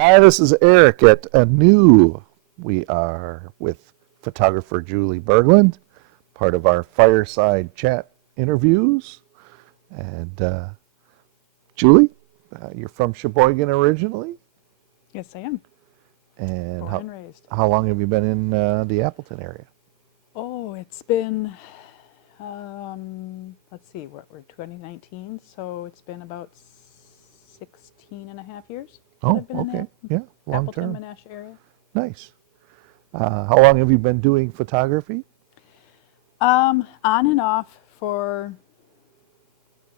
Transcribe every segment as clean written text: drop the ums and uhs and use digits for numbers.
Hi, this is Eric at ANNEW. We are with photographer Julie Berglund, part of our fireside chat interviews. And Julie, you're from Sheboygan originally, Yes, I am. and Born and raised. how long have you been in the Appleton area? Oh, it's been, let's see, we're 2019, so it's been about 16 and a half years that Oh, I've been in okay, the yeah, long Appleton, term, Monash area. nice. How long have you been doing photography? On and off for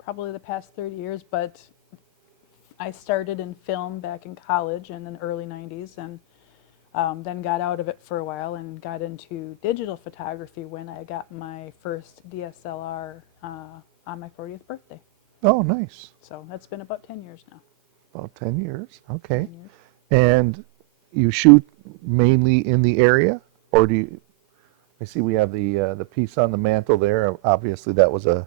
probably the past 30 years, but I started in film back in college in the early 90s and then got out of it for a while and got into digital photography when I got my first DSLR on my 40th birthday. Oh, nice. So that's been about 10 years now. About 10 years. Okay. 10 years. And you shoot mainly in the area, or do you? I see we have the piece on the mantle there. Obviously, that was a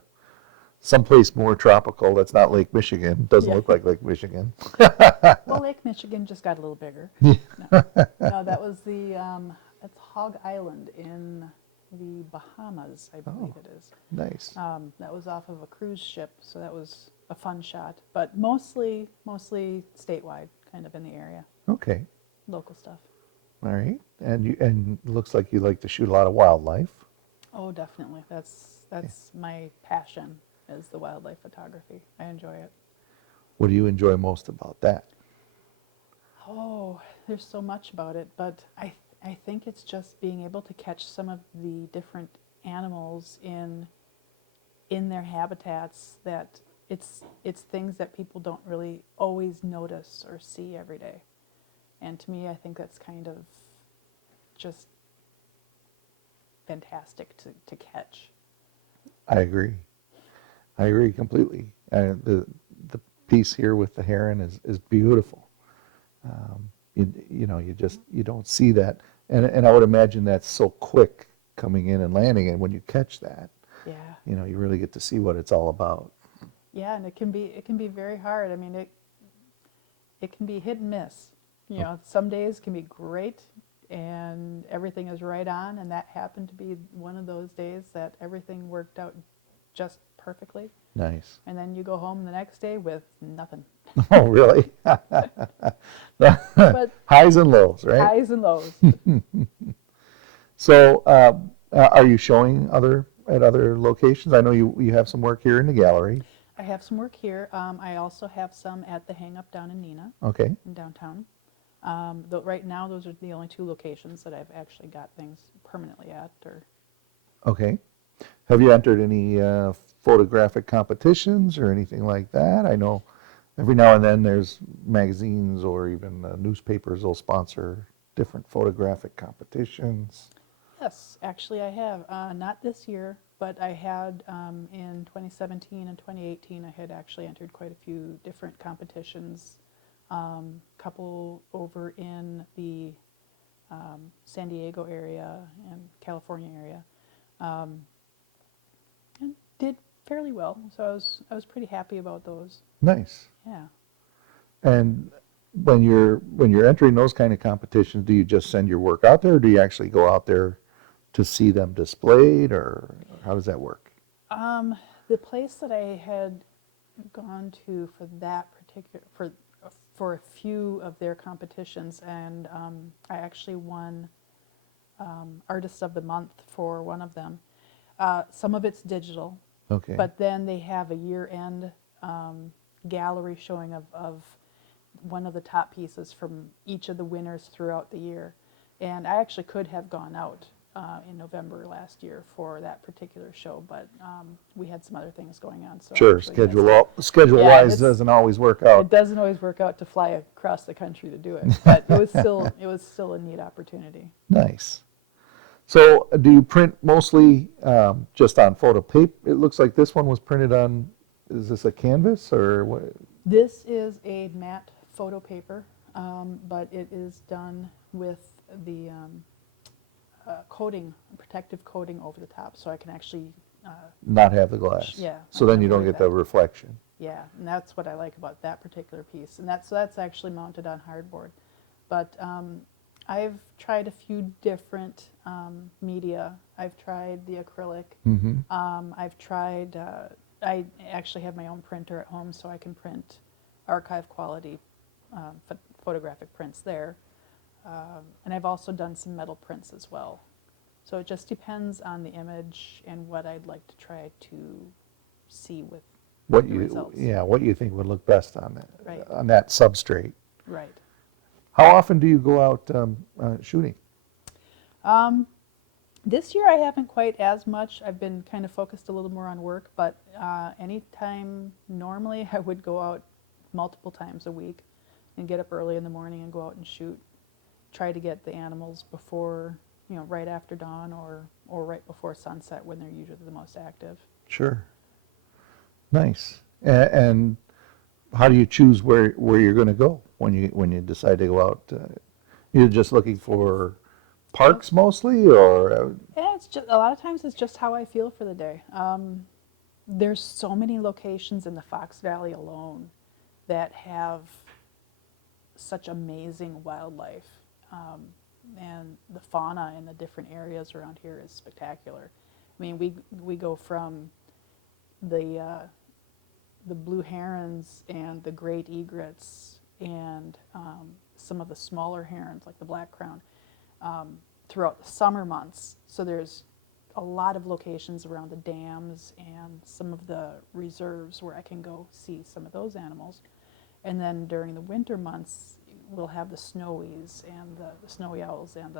someplace more tropical. That's not Lake Michigan. Doesn't Yeah. look like Lake Michigan. Well, Lake Michigan just got a little bigger. Yeah. No, that was that's Hog Island in the Bahamas, I believe Oh. it is. Nice. That was off of a cruise ship, so that was a fun shot. But mostly statewide, kind of in the area, Okay. local stuff. All right. And it looks like you like to shoot a lot of wildlife. Oh, definitely. That's my passion is the wildlife photography. I enjoy it. What do you enjoy most about that? Oh, there's so much about it, but I think it's just being able to catch some of the different animals in their habitats that it's things that people don't really always notice or see every day. And to me, I think that's kind of just fantastic to catch. I agree. I agree completely. The piece here with the heron is beautiful. You know, you don't see that, and I would imagine that's so quick coming in and landing, and when you catch that, Yeah. you know, you really get to see what it's all about. Yeah, and it can be very hard. I mean, it can be hit and miss. You know, some days can be great and everything is right on, and that happened to be one of those days that everything worked out just perfectly. Nice. And then you go home the next day with nothing. Oh, really? But Highs and lows, right? highs and lows. So, are you showing at other locations? I know you have some work here in the gallery. I have some work here. I also have some at the Hang Up down in Neenah, Okay. in downtown. Though right now, those are the only two locations that I've actually got things permanently at. Okay. Have you entered any photographic competitions or anything like that? I know every now and then there's magazines or even newspapers will sponsor different photographic competitions. Yes, actually I have. Not this year, but I had in 2017 and 2018, I had actually entered quite a few different competitions. Couple over in the San Diego area and California area, and did fairly well. So I was pretty happy about those. Nice. Yeah. And when you're entering those kind of competitions, do you just send your work out there, or do you actually go out there to see them displayed, or how does that work? The place that I had gone to for that particular for a few of their competitions, and I actually won Artist of the Month for one of them. Some of it's digital, Okay. but then they have a year-end gallery showing of one of the top pieces from each of the winners throughout the year. And I actually could have gone out in November last year for that particular show, but we had some other things going on. So Sure, actually missed it. schedule-wise it's- doesn't always work It out. doesn't always work out to fly across the country to do it, but it was still a neat opportunity. Nice. So, do you print mostly just on photo paper? It looks like this one was printed on. Is this a canvas or what? This is a matte photo paper, but it is done with the protective coating over the top, so I can actually, Not have the glass. Yeah, So I then can you don't avoid get the that. reflection. yeah, and that's what I like about that particular piece. And so that's actually mounted on hardboard. But I've tried a few different media. I've tried the acrylic. Mm-hmm. I've tried, I actually have my own printer at home, so I can print archive quality photographic prints there. And I've also done some metal prints as well. So it just depends on the image and what I'd like to try to see with What the you, results. yeah, what you think would look best on that, Right. on that substrate. Right. How often do you go out shooting? This year I haven't quite as much. I've been kind of focused a little more on work, but anytime normally I would go out multiple times a week and get up early in the morning and go out and shoot. Try to get the animals before, right after dawn or right before sunset when they're usually the most active. Sure. Nice. And how do you choose where you're going to go when you decide to go out? You're just looking for parks mostly, or Yeah, it's just a lot of times it's just how I feel for the day. There's so many locations in the Fox Valley alone that have such amazing wildlife, and the fauna in the different areas around here is spectacular. I mean, we go from the blue herons and the great egrets and some of the smaller herons like the black crown throughout the summer months. So there's a lot of locations around the dams and some of the reserves where I can go see some of those animals. And then during the winter months, we'll have the snowies and the snowy owls and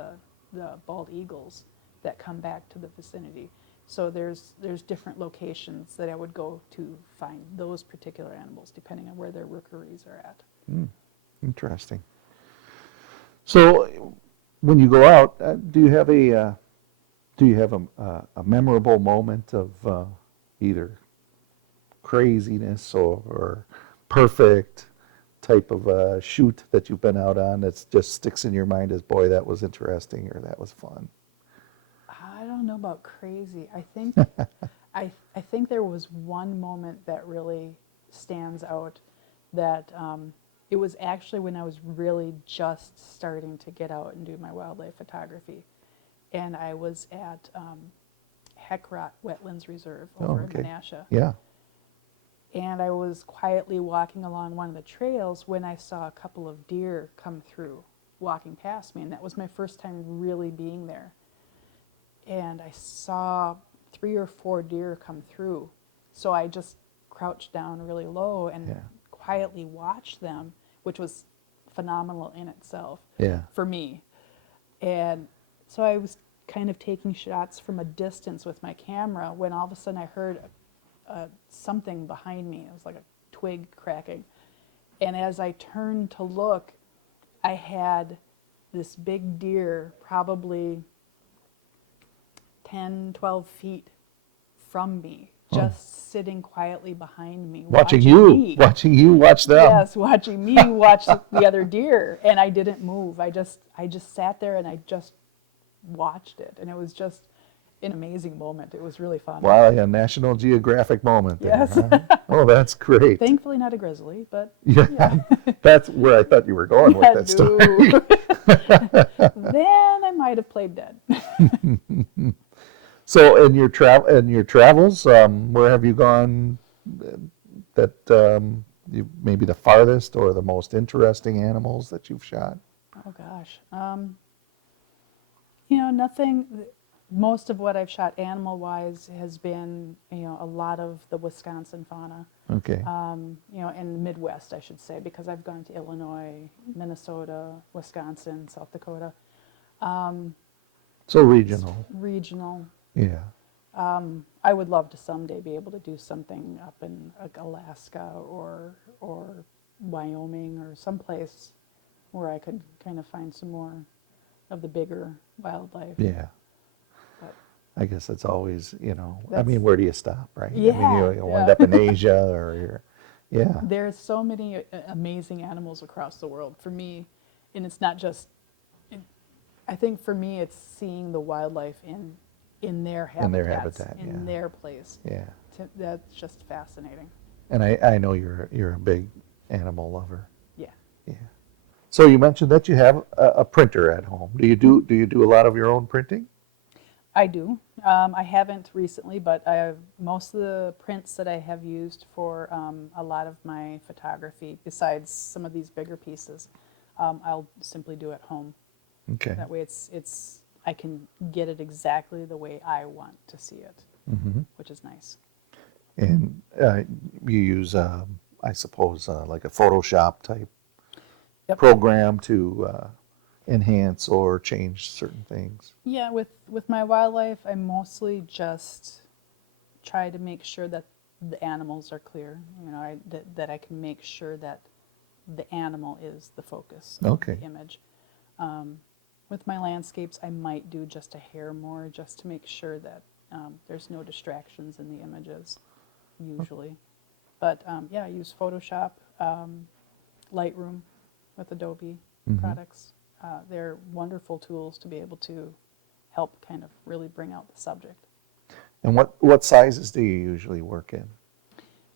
the bald eagles that come back to the vicinity. So there's different locations that I would go to find those particular animals depending on where their rookeries are at. interesting. So when you go out, do you have a memorable moment of either craziness or perfect type of shoot that you've been out on that just sticks in your mind as, boy, that was interesting or that was fun? I don't know about crazy. I think I think there was one moment that really stands out that it was actually when I was really just starting to get out and do my wildlife photography. And I was at Heckrot Wetlands Reserve over in Menasha. Yeah. And I was quietly walking along one of the trails when I saw a couple of deer come through, walking past me. And that was my first time really being there. And I saw 3 or 4 deer come through. So I just crouched down really low and quietly watched them, which was phenomenal in itself for me. And so I was kind of taking shots from a distance with my camera when all of a sudden I heard something behind me. It was like a twig cracking. And as I turned to look, I had this big deer probably 10, 12 feet from me, just sitting quietly behind me. Watching me. you watch them. Yes, watching me watch the other deer. And I didn't move. I just sat there and I just watched it. And it was just an amazing moment. It was really fun. Wow, a National Geographic moment there. Yes. Huh? Oh, that's great. Thankfully not a grizzly, but Yeah, that's where I thought you were going with that story. Then I might have played dead. So, in your travels, where have you gone? That maybe the farthest or the most interesting animals that you've shot? Oh gosh, nothing. Most of what I've shot animal-wise has been, a lot of the Wisconsin fauna. Okay. In the Midwest, I should say, because I've gone to Illinois, Minnesota, Wisconsin, South Dakota. So regional. Regional. Yeah. I would love to someday be able to do something up in Alaska or Wyoming or someplace where I could kind of find some more of the bigger wildlife. Yeah. But I guess it's always, I That's- mean, where do you stop, right? Yeah, I mean, you wind yeah. up in Asia or yeah. There's so many amazing animals across the world. For me, and it's not just, I think for me it's seeing the wildlife in their habitats, In their habitat, in their place. Yeah. That's just fascinating. And I know you're a big animal lover. Yeah. Yeah. So you mentioned that you have a printer at home. Do you do a lot of your own printing? I do. I haven't recently, but most of the prints that I have used for a lot of my photography, besides some of these bigger pieces, I'll simply do at home. Okay. That way I can get it exactly the way I want to see it, which is nice. And you use, I suppose, like a Photoshop type Yep. program to enhance or change certain things. Yeah, with my wildlife, I mostly just try to make sure that the animals are clear. You know, that I can make sure that the animal is the focus of Okay. the image. With my landscapes, I might do just a hair more just to make sure that there's no distractions in the images, usually. But yeah, I use Photoshop, Lightroom with Adobe products. They're wonderful tools to be able to help kind of really bring out the subject. And what sizes do you usually work in?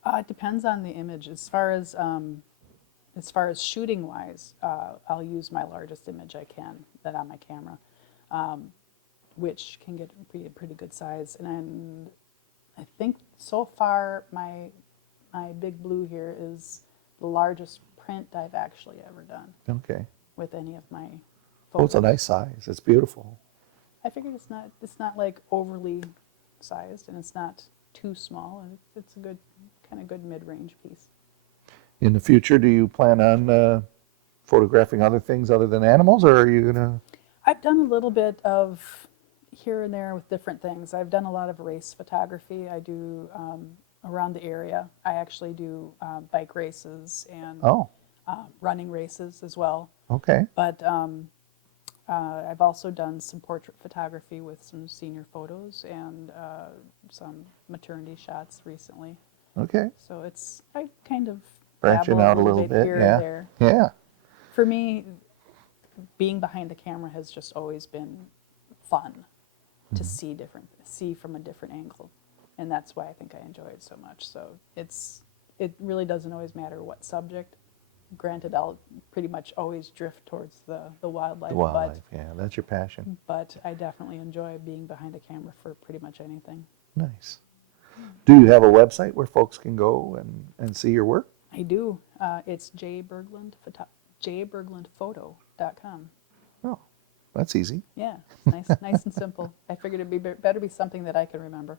It depends on the image. As far as shooting wise, I'll use my largest image I can that on my camera, which can get a pretty good size. And I think so far my big blue here is the largest print I've actually ever done Okay. with any of my Oh, it's a photos. nice size. It's beautiful. I figured it's not like overly sized and it's not too small, and it's a good mid-range piece. In the future, do you plan on photographing other things other than animals, or are you gonna? I've done a little bit of here and there with different things. I've done a lot of race photography. I do around the area. I actually do bike races and Oh, running races as well. okay. But I've also done some portrait photography with some senior photos and some maternity shots recently. Okay. So I kind of Branching dabble out a a little little bit bit, here yeah. and there. Yeah. For me, being behind the camera has just always been fun to see from a different angle, and that's why I think I enjoy it so much. So it really doesn't always matter what subject. Granted, I'll pretty much always drift towards the wildlife, The wildlife, yeah, that's your passion. but I definitely enjoy being behind a camera for pretty much anything. Nice. Do you have a website where folks can go and see your work? I do. It's JBerglundPhoto.com. Oh, that's easy. Yeah, nice and simple. I figured it'd better be something that I can remember.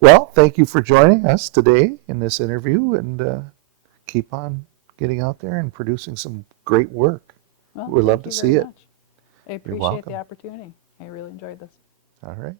Well, thank you for joining us today in this interview, and keep on getting out there and producing some great work. Well, We'd love thank to you see very it. much. I You're appreciate welcome. the opportunity. I really enjoyed this. All right.